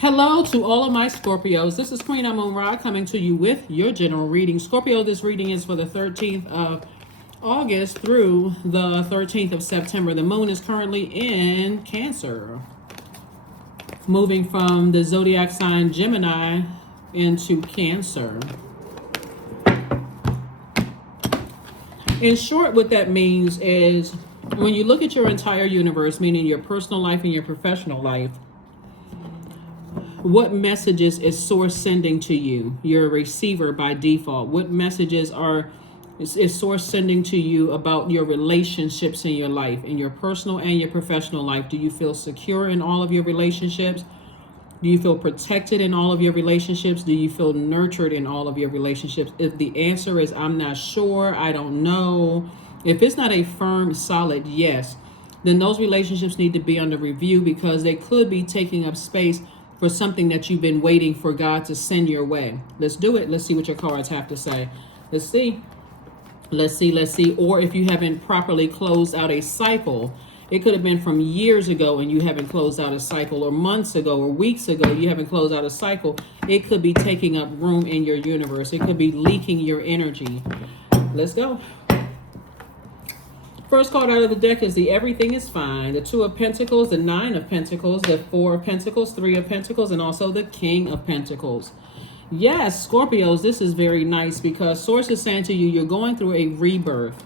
Hello to all of my Scorpios. This is Queen Amun Ra coming to you with your general reading. Scorpio, this reading is for the 13th of August through the 13th of September. The moon is currently in Cancer, moving from the zodiac sign Gemini into Cancer. In short, what that means is when you look at your entire universe, meaning your personal life and your professional life, what messages is source sending to you? You're a receiver by default. What messages is source sending to you about your relationships in your life, in your personal and your professional life? Do you feel secure in all of your relationships? Do you feel protected in all of your relationships? Do you feel nurtured in all of your relationships? If the answer is I'm not sure, I don't know, if it's not a firm, solid yes, then those relationships need to be under review because they could be taking up space for something that you've been waiting for God to send your way. Let's do it. Let's see what your cards have to say. Let's see. Let's see. Or if you haven't properly closed out a cycle, it could have been from years ago and you haven't closed out a cycle, or months ago or weeks ago you haven't closed out a cycle. It could be taking up room in your universe. It could be leaking your energy. Let's go. First card out of the deck is the Everything is Fine, the Two of Pentacles, the Nine of Pentacles, the Four of Pentacles, Three of Pentacles, and also the King of Pentacles. Yes, Scorpios, this is very nice because Source is saying to you, you're going through a rebirth.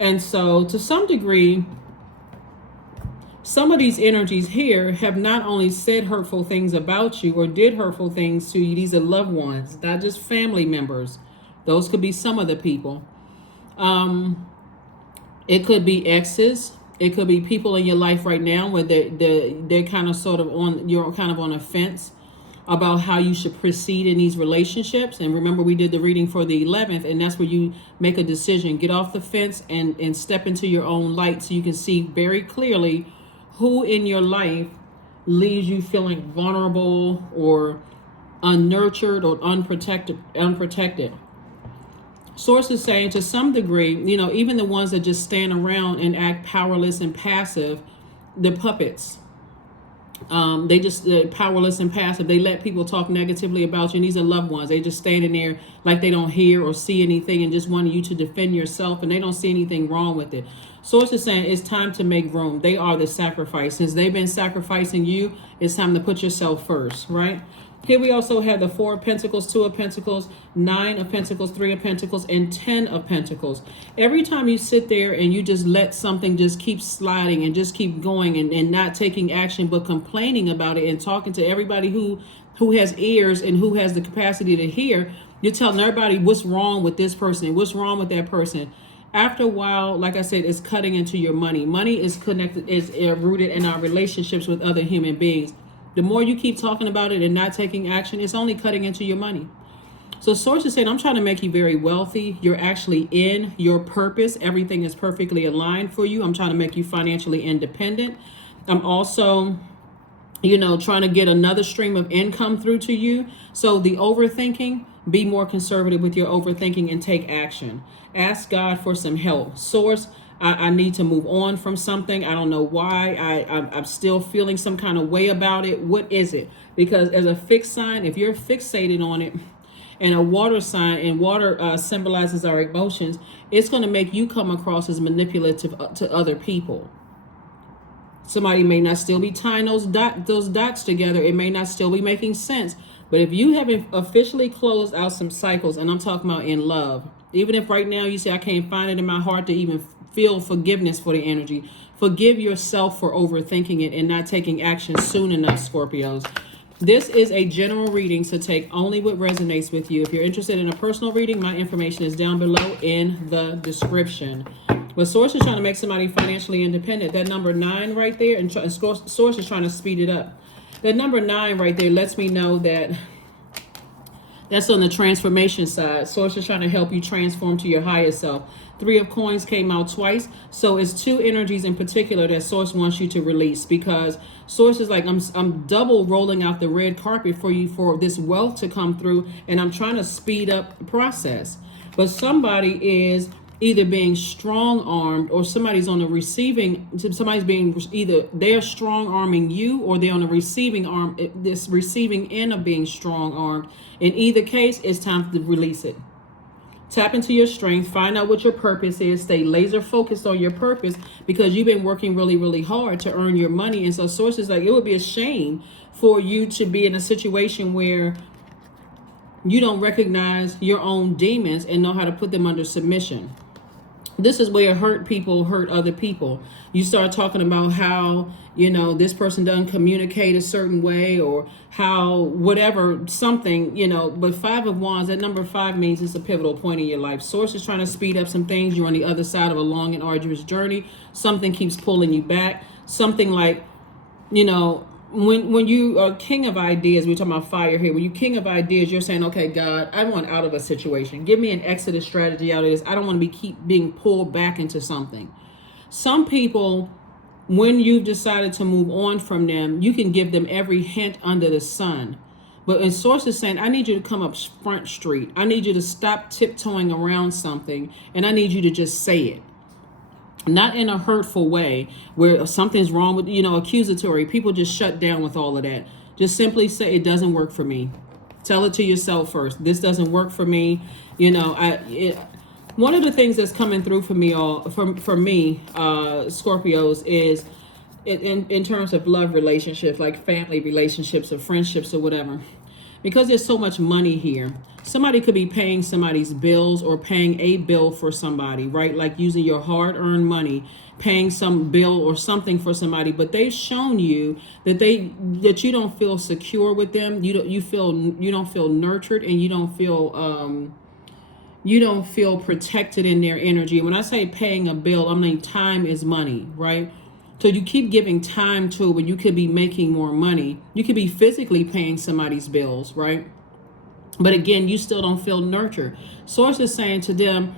And so to some degree, some of these energies here have not only said hurtful things about you or did hurtful things to you. These are loved ones, not just family members. Those could be some of the people. It could be exes. It could be people in your life right now where they're kind of sort of on, you're kind of on a fence about how you should proceed in these relationships. And remember, we did the reading for the 11th, and that's where you make a decision. Get off the fence and step into your own light so you can see very clearly who in your life leaves you feeling vulnerable or unnurtured or unprotected. Source is saying to some degree, you know, even the ones that just stand around and act powerless and passive, the puppets, they're powerless and passive. They let people talk negatively about you, and these are loved ones. They just standing there like they don't hear or see anything and just wanting you to defend yourself, and they don't see anything wrong with it. Source is saying it's time to make room. They are the sacrifice. Since they've been sacrificing you, it's time to put yourself first, right? Here we also have the Four of Pentacles, Two of Pentacles, Nine of Pentacles, Three of Pentacles, and 10 of Pentacles. Every time you sit there and you just let something just keep sliding and just keep going and not taking action, but complaining about it and talking to everybody who has ears and who has the capacity to hear, you're telling everybody what's wrong with this person, what's wrong with that person. After a while, like I said, it's cutting into your money. Money is connected, is rooted in our relationships with other human beings. The more you keep talking about it and not taking action, it's only cutting into your money. So Source is saying, I'm trying to make you very wealthy. You're actually in your purpose. Everything is perfectly aligned for you. I'm trying to make you financially independent. I'm also, you know, trying to get another stream of income through to you. So the overthinking, be more conservative with your overthinking and take action. Ask God for some help. Source, I need to move on from something. I don't know why. I'm still feeling some kind of way about it. What is it? Because as a fixed sign, if you're fixated on it, and a water sign, and water symbolizes our emotions, it's going to make you come across as manipulative to other people. Somebody may not still be tying those dots together. It may not still be making sense. But if you haven't officially closed out some cycles, and I'm talking about in love, even if right now you say, I can't find it in my heart to even feel forgiveness for the energy, forgive yourself for overthinking it and not taking action soon enough, Scorpios. This is a general reading, so take only what resonates with you. If you're interested in a personal reading, my information is down below in the description. But Source is trying to make somebody financially independent. That number 9 right there, and Source is trying to speed it up. That number 9 right there lets me know that that's on the transformation side. Source is trying to help you transform to your higher self. 3 of Coins came out twice. So it's 2 energies in particular that Source wants you to release, because Source is like, I'm double rolling out the red carpet for you for this wealth to come through, and I'm trying to speed up the process. But somebody is either being strong armed, or somebody's on the receiving, somebody's being either they're strong arming you, or they're on the receiving arm, this receiving end of being strong armed. In either case, it's time to release it. Tap into your strength, find out what your purpose is, stay laser focused on your purpose, because you've been working really, really hard to earn your money. And so sources like, it would be a shame for you to be in a situation where you don't recognize your own demons and know how to put them under submission. This is where hurt people hurt other people. You start talking about how, this person doesn't communicate a certain way, or how whatever, something, but 5 of Wands, that number 5 means it's a pivotal point in your life. Source is trying to speed up some things. You're on the other side of a long and arduous journey. Something keeps pulling you back. Something like, when you are king of ideas, we're talking about fire here. When you king of ideas, you're saying, okay, God, I want out of a situation. Give me an exodus strategy out of this. I don't want to keep being pulled back into something. Some people, when you've decided to move on from them, you can give them every hint under the sun. But in source is saying, I need you to come up Front Street. I need you to stop tiptoeing around something, and I need you to just say it. Not in a hurtful way where something's wrong with, accusatory. People just shut down with all of that. Just simply say, it doesn't work for me. Tell it to yourself first. This doesn't work for me. One of the things that's coming through for me, Scorpios, is in terms of love relationships, like family relationships or friendships or whatever. Because there's so much money here, somebody could be paying somebody's bills or paying a bill for somebody, right? Like using your hard-earned money, paying some bill or something for somebody, but they've shown you that you don't feel secure with them. You don't feel nurtured, and you don't feel protected in their energy. When I say paying a bill, I mean time is money, right? So you keep giving time to it when you could be making more money. You could be physically paying somebody's bills, right? But again, you still don't feel nurtured. Source is saying to them,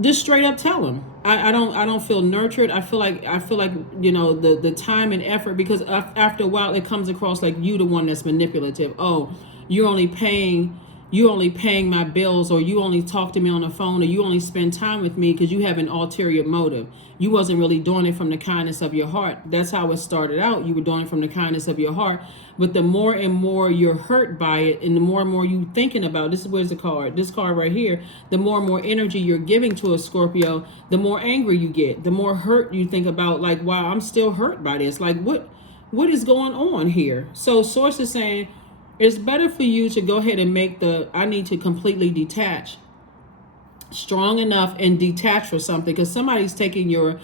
just straight up tell them, I don't feel nurtured. I feel like the time and effort, because after a while it comes across like you the one that's manipulative. Oh, you're only paying my bills, or you only talk to me on the phone, or you only spend time with me because you have an ulterior motive. You wasn't really doing it from the kindness of your heart. That's how it started out. You were doing it from the kindness of your heart. But the more and more you're hurt by it, and the more and more you thinking about, this card right here, the more and more energy you're giving to a Scorpio, the more angry you get, the more hurt you think about, like, wow, I'm still hurt by this. Like, what is going on here? So source is saying, it's better for you to go ahead and make I need to completely detach. Strong enough and detach for something, because somebody's taking your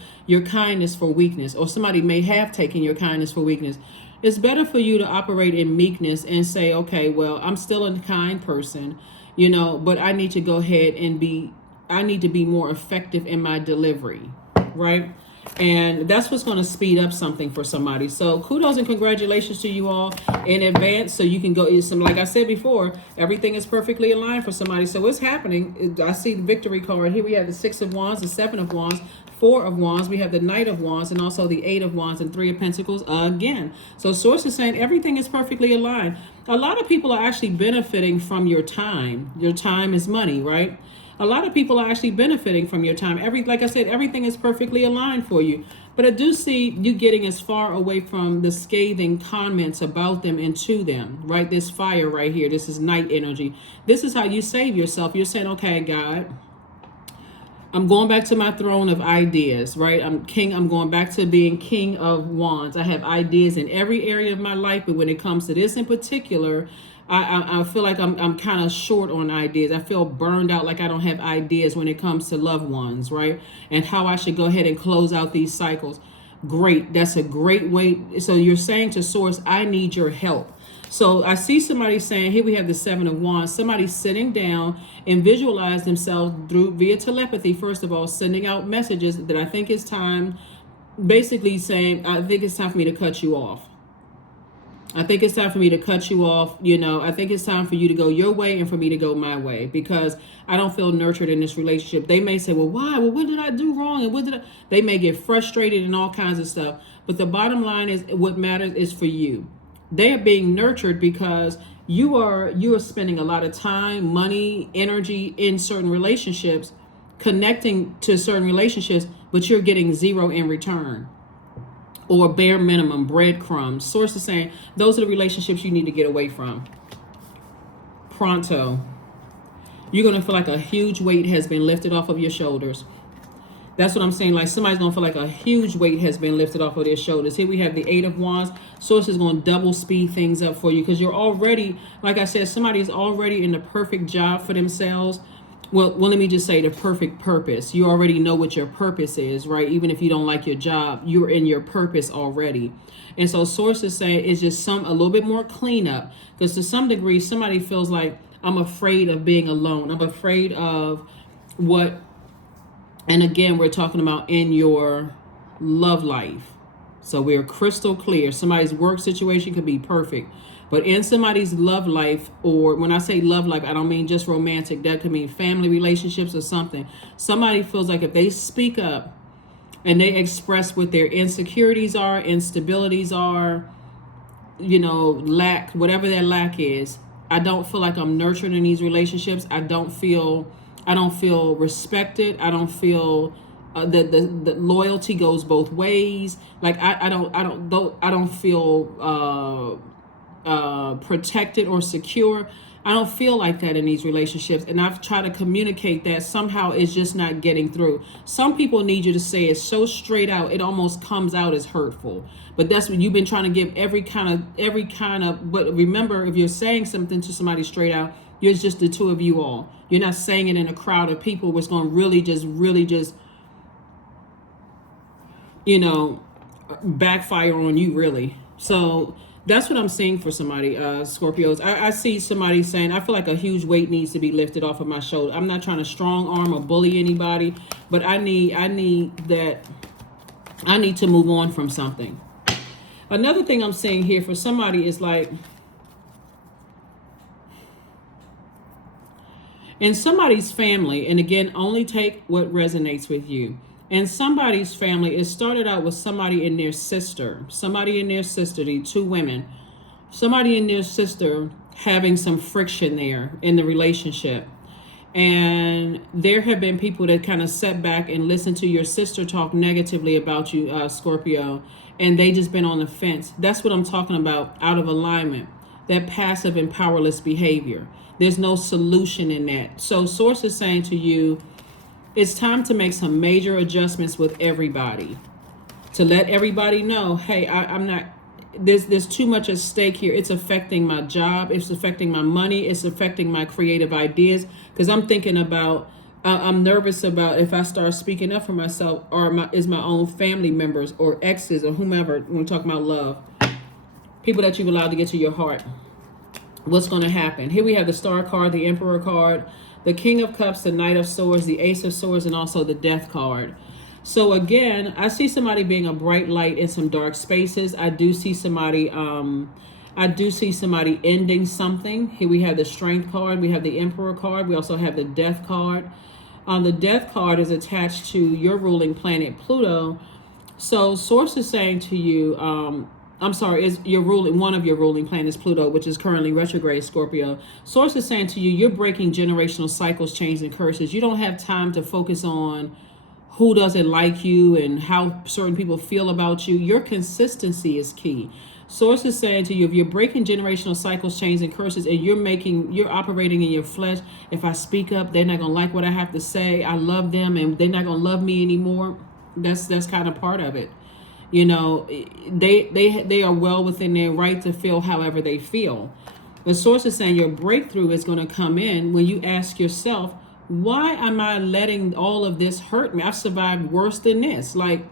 kindness for weakness, or somebody may have taken your kindness for weakness. It's better for you to operate in meekness and say, okay, well, I'm still a kind person, but I need to go ahead and I need to be more effective in my delivery, right? And that's what's going to speed up something for somebody. So kudos and congratulations to you all in advance. So you can go, like I said before, everything is perfectly aligned for somebody. So what's happening? I see the victory card. Here we have the 6 of Wands, the 7 of Wands, 4 of Wands. We have the Knight of Wands, and also the 8 of Wands and 3 of Pentacles again. So source is saying everything is perfectly aligned. A lot of people are actually benefiting from your time. Your time is money, right? A lot of people are actually benefiting from your time. Like I said, everything is perfectly aligned for you. But I do see you getting as far away from the scathing comments about them and to them, right? This fire right here, this is night energy. This is how you save yourself. You're saying, okay, God, I'm going back to my throne of ideas, right? I'm going back to being king of wands. I have ideas in every area of my life, but when it comes to this in particular, I feel like I'm kind of short on ideas. I feel burned out, like I don't have ideas when it comes to loved ones, right? And how I should go ahead and close out these cycles. Great. That's a great way. So you're saying to source, I need your help. So I see somebody saying, here we have the 7 of Wands, somebody sitting down and visualize themselves via telepathy, first of all, sending out messages that I think it's time, basically saying, I think it's time for me to cut you off. I think it's time for me to cut you off. I think it's time for you to go your way and for me to go my way, because I don't feel nurtured in this relationship. They may say, well, why? Well, what did I do wrong? And they may get frustrated and all kinds of stuff. But the bottom line is, what matters is for you. They are being nurtured because you are spending a lot of time, money, energy in certain relationships connecting to certain relationships, but you're getting zero in return, or bare minimum breadcrumbs. Source is saying those are the relationships you need to get away from. Pronto. You're going to feel like a huge weight has been lifted off of your shoulders. That's what I'm saying. Like somebody's going to feel like a huge weight has been lifted off of their shoulders. Here we have the 8 of Wands. Source is going to double speed things up for you because you're already, like I said, somebody's already in the perfect job for themselves. Well, let me just say the perfect purpose. You already know what your purpose is, right? Even if you don't like your job, you're in your purpose already. And so source is saying it's just a little bit more cleanup, because to some degree, somebody feels like, I'm afraid of being alone. I'm afraid of what, and again, we're talking about in your love life. So we're crystal clear. Somebody's work situation could be perfect, but in somebody's love life, or when I say love life, I don't mean just romantic. That could mean family relationships or something. Somebody feels like if they speak up and they express what their insecurities are, instabilities are, lack, whatever that lack is, I don't feel like I'm nurtured in these relationships. I don't feel respected. I don't feel the loyalty goes both ways. Like I don't feel protected or secure. I don't feel like that in these relationships, and I've tried to communicate that. Somehow it's just not getting through. Some people need you to say it so straight out it almost comes out as hurtful, but that's what you've been trying to give every kind of. But remember, if you're saying something to somebody straight out, you're just the two of you all. You're not saying it in a crowd of people where it's going to really just backfire on you, really. So that's what I'm seeing for somebody, Scorpios. I see somebody saying, I feel like a huge weight needs to be lifted off of my shoulder. I'm not trying to strong arm or bully anybody, but I need to move on from something. Another thing I'm seeing here for somebody is like, in somebody's family, and again, only take what resonates with you. In somebody's family, it started out with somebody in their sister, the two women, somebody in their sister having some friction there in the relationship. And there have been people that kind of sat back and listened to your sister talk negatively about you, Scorpio, and they just been on the fence. That's what I'm talking about, out of alignment, that passive and powerless behavior. There's no solution in that. So source is saying to you, it's time to make some major adjustments with everybody, to let everybody know, hey, I'm not, there's too much at stake here. It's affecting my job. It's affecting my money. It's affecting my creative ideas. Because I'm thinking about, I'm nervous about if I start speaking up for myself, or my own family members or exes or whomever, when we're talking about love, people that you've allowed to get to your heart. What's going to happen? Here we have the Star card, the Emperor card, the King of Cups, the Knight of Swords, the Ace of Swords, and also the Death card. So again, I see somebody being a bright light in some dark spaces. I do see somebody ending something. Here we have the Strength card, we have the Emperor card, we also have the Death card. The Death card is attached to your ruling planet Pluto. So source is saying to you, one of your ruling planets, Pluto, which is currently retrograde, Scorpio. Source is saying to you, you're breaking generational cycles, chains, and curses. You don't have time to focus on who doesn't like you and how certain people feel about you. Your consistency is key. Source is saying to you, if you're breaking generational cycles, chains, and curses, and you're operating in your flesh, if I speak up, they're not going to like what I have to say. I love them and they're not going to love me anymore. That's kind of part of it. They are well within their right to feel however they feel. The source is saying your breakthrough is going to come in when you ask yourself, why am I letting all of this hurt me? I've survived worse than this. Like,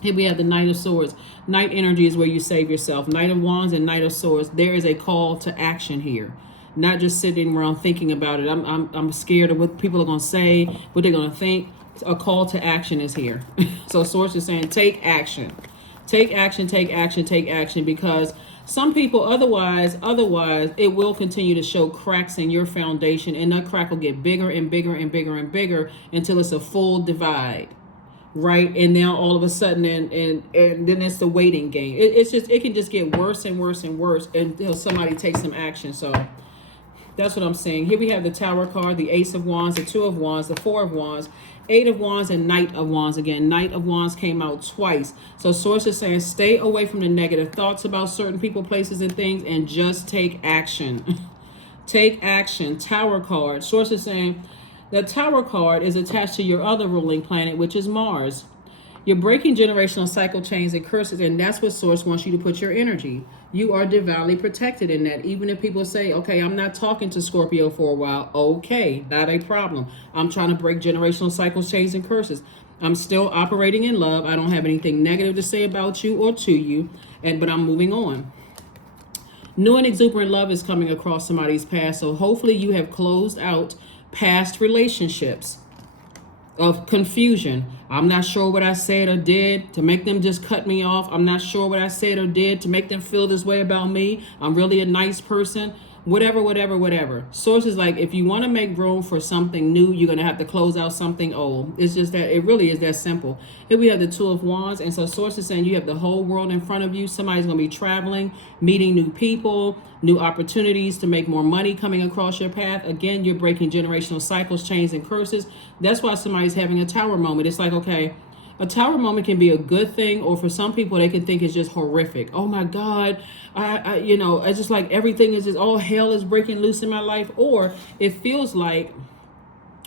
here we have the Knight of Swords. Knight energy is where you save yourself. Knight of Wands and Knight of Swords. There is a call to action here. Not just sitting around thinking about it. I'm scared of what people are going to say, what they're going to think. A call to action is here. So source is saying take action. Take action, take action, take action, because some people otherwise it will continue to show cracks in your foundation, and that crack will get bigger and bigger and bigger and bigger until it's a full divide. Right? And now all of a sudden and then it's the waiting game. It can just get worse and worse and worse until somebody takes some action. So That's what I'm saying. Here we have the Tower card, the Ace of Wands, the Two of Wands, the Four of Wands, Eight of Wands, and Knight of Wands. Again, Knight of Wands came out twice. So Source is saying stay away from the negative thoughts about certain people, places, and things, and just take action. Take action. Tower card. Source is saying the Tower card is attached to your other ruling planet, which is Mars. You're breaking generational cycle chains and curses, and that's what Source wants you to put your energy. You are divinely protected in that. Even if people say, okay, I'm not talking to Scorpio for a while, okay, not a problem. I'm trying to break generational cycles, chains, and curses. I'm still operating in love. I don't have anything negative to say about you or to you, but I'm moving on. New and exuberant love is coming across somebody's past, so hopefully you have closed out past relationships of confusion. I'm not sure what I said or did to make them just cut me off. I'm not sure what I said or did to make them feel this way about me. I'm really a nice person. Whatever. Source is like, if you want to make room for something new, you're going to have to close out something old. It's just that it really is that simple. Here we have the Two of Wands. And so Source is saying you have the whole world in front of you. Somebody's going to be traveling, meeting new people, new opportunities to make more money coming across your path. Again, you're breaking generational cycles, chains, and curses. That's why somebody's having a tower moment. It's like, okay, a tower moment can be a good thing, or for some people, they can think it's just horrific. Oh my God, it's just like everything is just, all hell is breaking loose in my life. Or it feels like,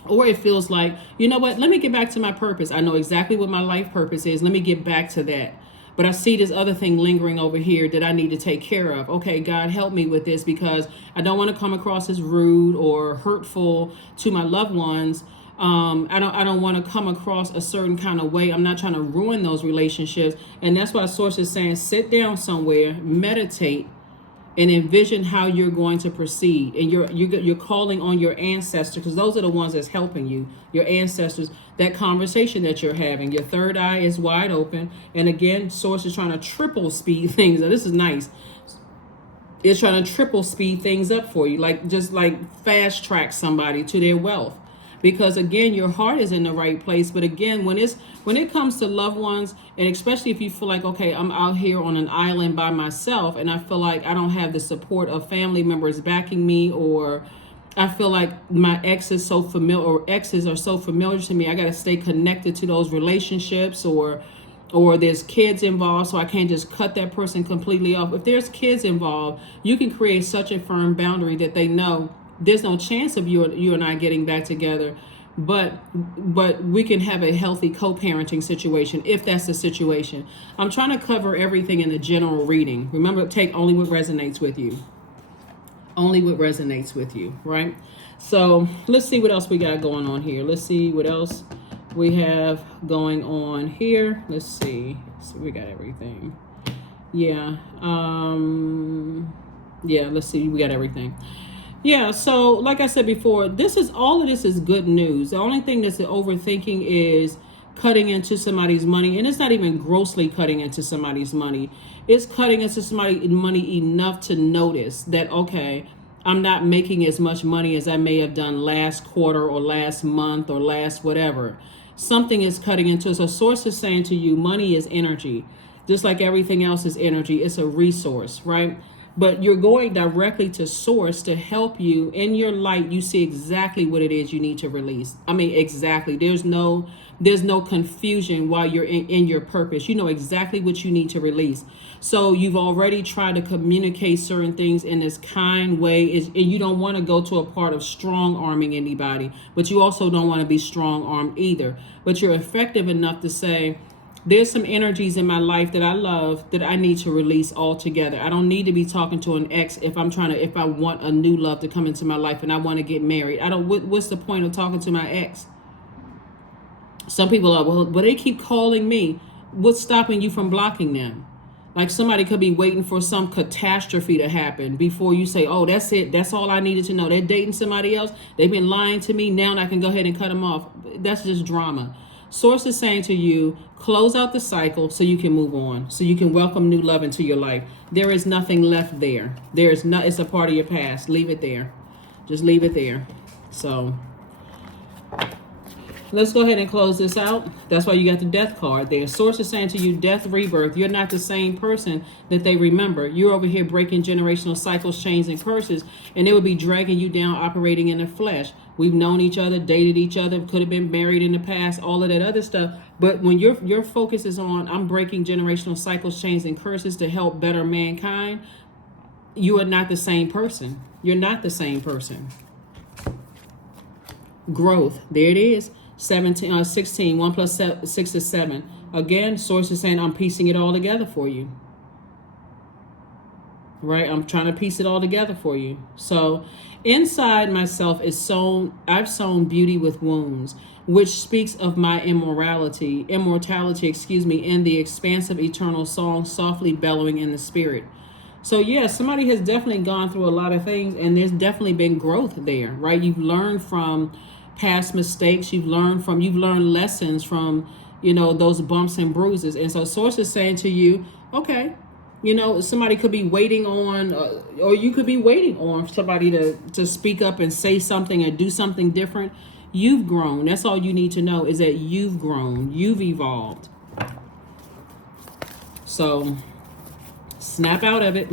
you know what, let me get back to my purpose. I know exactly what my life purpose is. Let me get back to that. But I see this other thing lingering over here that I need to take care of. Okay, God, help me with this, because I don't want to come across as rude or hurtful to my loved ones. I don't want to come across a certain kind of way. I'm not trying to ruin those relationships. And that's why Source is saying sit down somewhere, meditate, and envision how you're going to proceed. And you're calling on your ancestors, because those are the ones that's helping you, your ancestors. That conversation that you're having, your third eye is wide open. And again, Source is trying to triple speed things. Now, this is nice. It's trying to triple speed things up for you, just fast track somebody to their wealth. Because again, your heart is in the right place. But again, when it comes to loved ones, and especially if you feel like, okay, I'm out here on an island by myself, and I feel like I don't have the support of family members backing me, or I feel like my exes are so familiar to me, I got to stay connected to those relationships, or there's kids involved, so I can't just cut that person completely off. If there's kids involved, you can create such a firm boundary that they know there's no chance of you and I getting back together, but we can have a healthy co-parenting situation if that's the situation. I'm trying to cover everything in the general reading. Remember, take only what resonates with you. Only what resonates with you, right? So let's see what else we got going on here. Let's see what else we have going on here. Let's see. So we got everything. Yeah. Let's see. We got everything. Yeah, so like I said before, all of this is good news. The only thing that's overthinking is cutting into somebody's money. And it's not even grossly cutting into somebody's money. It's cutting into somebody's money enough to notice that, okay, I'm not making as much money as I may have done last quarter or last month or last whatever. Something is cutting into it. So Source is saying to you, money is energy. Just like everything else is energy. It's a resource, right? But you're going directly to Source to help you in your light. You see exactly what it is you need to release. I mean, exactly. There's no confusion while you're in your purpose. You know exactly what you need to release. So you've already tried to communicate certain things in this kind way. And you don't want to go to a part of strong arming anybody, but you also don't want to be strong armed either. But you're effective enough to say, there's some energies in my life that I love that I need to release altogether. I don't need to be talking to an ex if I want a new love to come into my life and I want to get married. What's the point of talking to my ex? Some people are, well, they keep calling me. What's stopping you from blocking them? Like somebody could be waiting for some catastrophe to happen before you say, oh, that's it. That's all I needed to know. They're dating somebody else. They've been lying to me. Now I can go ahead and cut them off. That's just drama. Source is saying to you, close out the cycle so you can move on, so you can welcome new love into your life. There is nothing left there. It's a part of your past. Leave it there. Just leave it there. So let's go ahead and close this out. That's why you got the death card there. Source is saying to you, death, rebirth. You're not the same person that they remember. You're over here breaking generational cycles, chains, and curses, and it would be dragging you down, operating in the flesh. We've known each other, dated each other, could have been married in the past, all of that other stuff. But when your focus is on, I'm breaking generational cycles, chains, and curses to help better mankind, you are not the same person. You're not the same person. Growth. There it is. 16. 1 plus 6 is 7. Again, source is saying, I'm piecing it all together for you. Right? I'm trying to piece it all together for you. So inside myself I've sown beauty with wounds, which speaks of my immortality, in the expansive eternal song softly bellowing in the spirit. So yeah, somebody has definitely gone through a lot of things, and there's definitely been growth there, right? You've learned from past mistakes. You've learned lessons from, those bumps and bruises. And so source is saying to you, okay, somebody could be waiting on, or you could be waiting on somebody to speak up and say something and do something different. You've grown. That's all you need to know, is that you've grown. You've evolved. So snap out of it.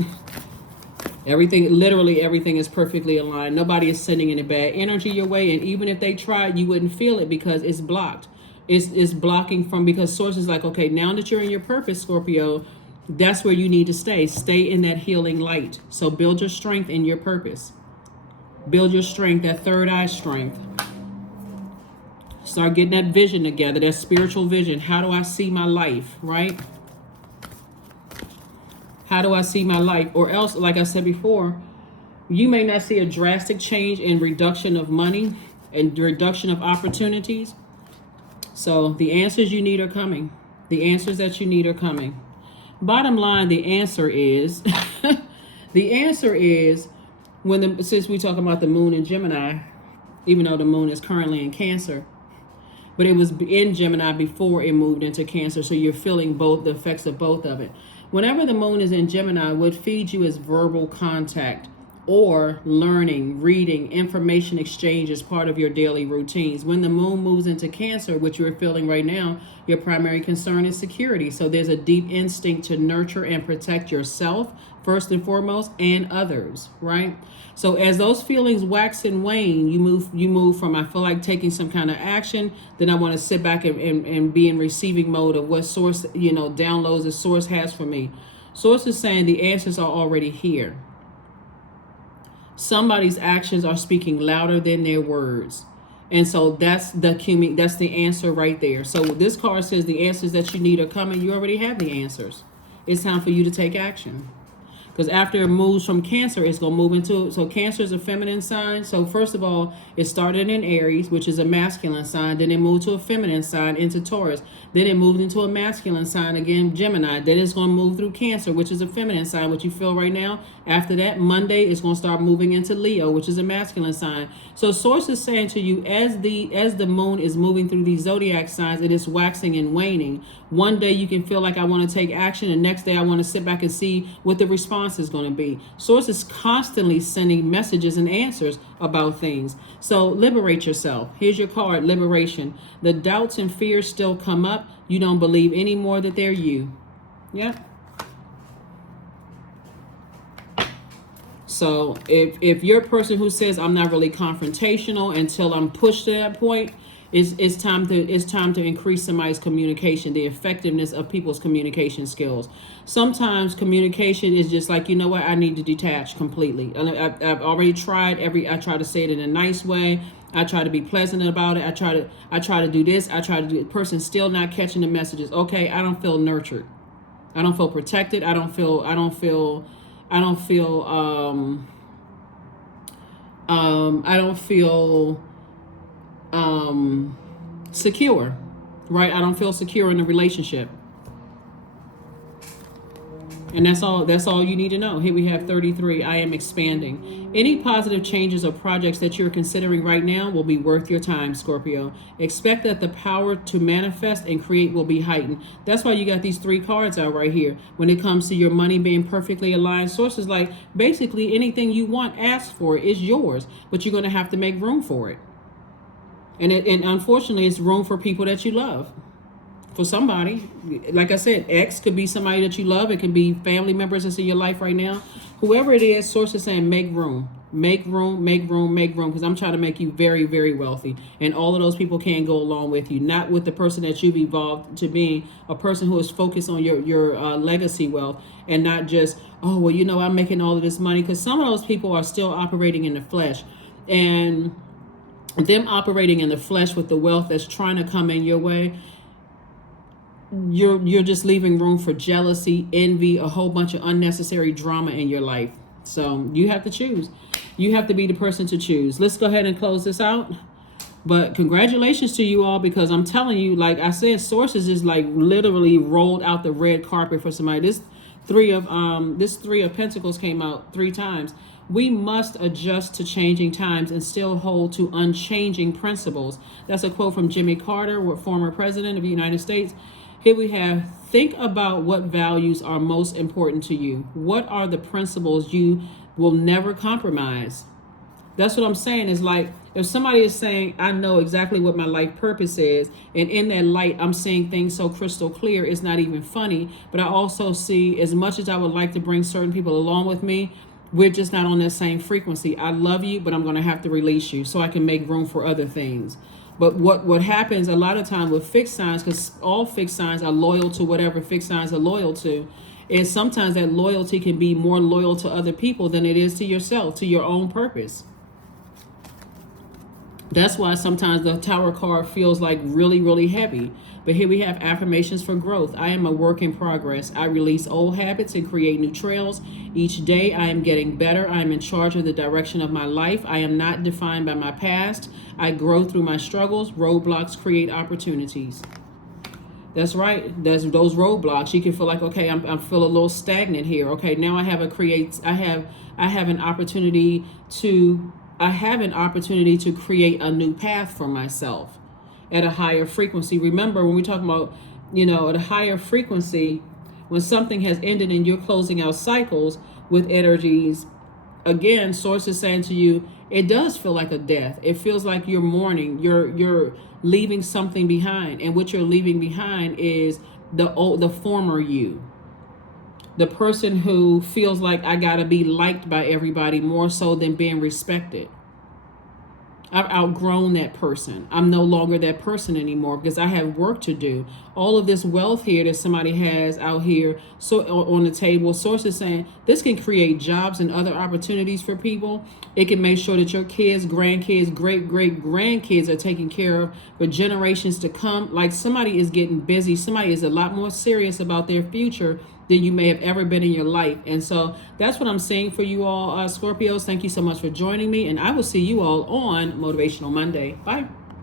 Literally everything is perfectly aligned. Nobody is sending any bad energy your way. And even if they tried, you wouldn't feel it because it's blocked. It's blocking because source is like, okay, now that you're in your purpose, Scorpio, that's where you need to stay. Stay in that healing light. So build your strength in your purpose. Build your strength, that third eye strength. Start getting that vision together, that spiritual vision. How do I see my life, right? How do I see my life? Or else, like I said before, you may not see a drastic change in reduction of money and reduction of opportunities. So the answers you need are coming. The answers that you need are coming. Bottom line, the answer is, since we talk about the moon in Gemini, even though the moon is currently in Cancer, but it was in Gemini before it moved into Cancer. So you're feeling both the effects of both of it. Whenever the moon is in Gemini, what feeds you is verbal contact or learning, reading, information exchange as part of your daily routines. When the moon moves into Cancer, which you're feeling right now, your primary concern is security. So there's a deep instinct to nurture and protect yourself, first and foremost, and others, right? So as those feelings wax and wane, you move from, I feel like taking some kind of action, then I want to sit back and be in receiving mode of what source, downloads the source has for me. Source is saying the answers are already here. Somebody's actions are speaking louder than their words. And so that's the answer right there. So this card says the answers that you need are coming. You already have the answers. It's time for you to take action. Because after it moves from Cancer, it's going to move into, so Cancer is a feminine sign. So first of all, it started in Aries, which is a masculine sign. Then it moved to a feminine sign into Taurus. Then it moved into a masculine sign, again, Gemini. Then it's going to move through Cancer, which is a feminine sign, which you feel right now. After that, Monday, it's going to start moving into Leo, which is a masculine sign. So source is saying to you, as the moon is moving through these zodiac signs, it is waxing and waning. One day you can feel like I want to take action. The next day I want to sit back and see what the response is going to be. Source is constantly sending messages and answers about things. So liberate yourself. Here's your card, liberation. The doubts and fears still come up. You don't believe anymore that they're you. Yeah. So if you're a person who says I'm not really confrontational until I'm pushed to that point, it's time to increase somebody's communication, the effectiveness of people's communication skills. Sometimes communication is just like, you know what, I need to detach completely. I've already tried I try to say it in a nice way. I try to be pleasant about it. I try to do this. The person's still not catching the messages. Okay, I don't feel nurtured. I don't feel protected. I don't feel secure, right? I don't feel secure in the relationship. And that's all you need to know. Here we have 33. I am expanding. Any positive changes or projects that you're considering right now will be worth your time, Scorpio. Expect that the power to manifest and create will be heightened. That's why you got these 3 cards out right here. When it comes to your money being perfectly aligned, sources like basically anything you want, ask for, is yours, but you're going to have to make room for it. And unfortunately, it's room for people that you love. For somebody, like I said, X could be somebody that you love. It can be family members that's in your life right now. Whoever it is, source is saying make room. Make room, make room, make room, because I'm trying to make you very, very wealthy. And all of those people can go along with you, not with the person that you've evolved to being, a person who is focused on your legacy wealth, and not just, oh, well, you know, I'm making all of this money. Because some of those people are still operating in the flesh. And them operating in the flesh with the wealth that's trying to come in your way, you're just leaving room for jealousy, envy, a whole bunch of unnecessary drama in your life. So you have to choose. You have to be the person to choose. Let's go ahead and close this out. But congratulations to you all, because I'm telling you, like I said, sources is like literally rolled out the red carpet for somebody. This three of Pentacles came out 3 times. We must adjust to changing times and still hold to unchanging principles. That's a quote from Jimmy Carter, former president of the United States. Here we have, think about what values are most important to you. What are the principles you will never compromise? That's what I'm saying. Is like, if somebody is saying, I know exactly what my life purpose is, and in that light, I'm seeing things so crystal clear, it's not even funny. But I also see, as much as I would like to bring certain people along with me, we're just not on that same frequency. I love you, but I'm going to have to release you so I can make room for other things. But what happens a lot of time with fixed signs, because all fixed signs are loyal to whatever fixed signs are loyal to, is sometimes that loyalty can be more loyal to other people than it is to yourself, to your own purpose. That's why sometimes the Tower card feels like really, really heavy. But here we have affirmations for growth. I am a work in progress. I release old habits and create new trails. Each day I am getting better. I am in charge of the direction of my life. I am not defined by my past. I grow through my struggles. Roadblocks create opportunities. That's right. There's those roadblocks. You can feel like, okay, I'm feel a little stagnant here. Okay, now I have an opportunity to create a new path for myself at a higher frequency. Remember, when we talk about, at a higher frequency, when something has ended and you're closing out cycles with energies, again, source is saying to you, it does feel like a death. It feels like you're mourning. You're leaving something behind, and what you're leaving behind is the former you. The person who feels like, I gotta be liked by everybody more so than being respected. I've outgrown that person. I'm no longer that person anymore because I have work to do. All of this wealth here that somebody has out here, so on the table, source is saying this can create jobs and other opportunities for people. It can make sure that your kids, grandkids, great-great-grandkids are taken care of for generations to come. Like, somebody is getting busy. Somebody is a lot more serious about their future than you may have ever been in your life. And so that's what I'm saying for you all, Scorpios. Thank you so much for joining me, and I will see you all on Motivational Monday. Bye.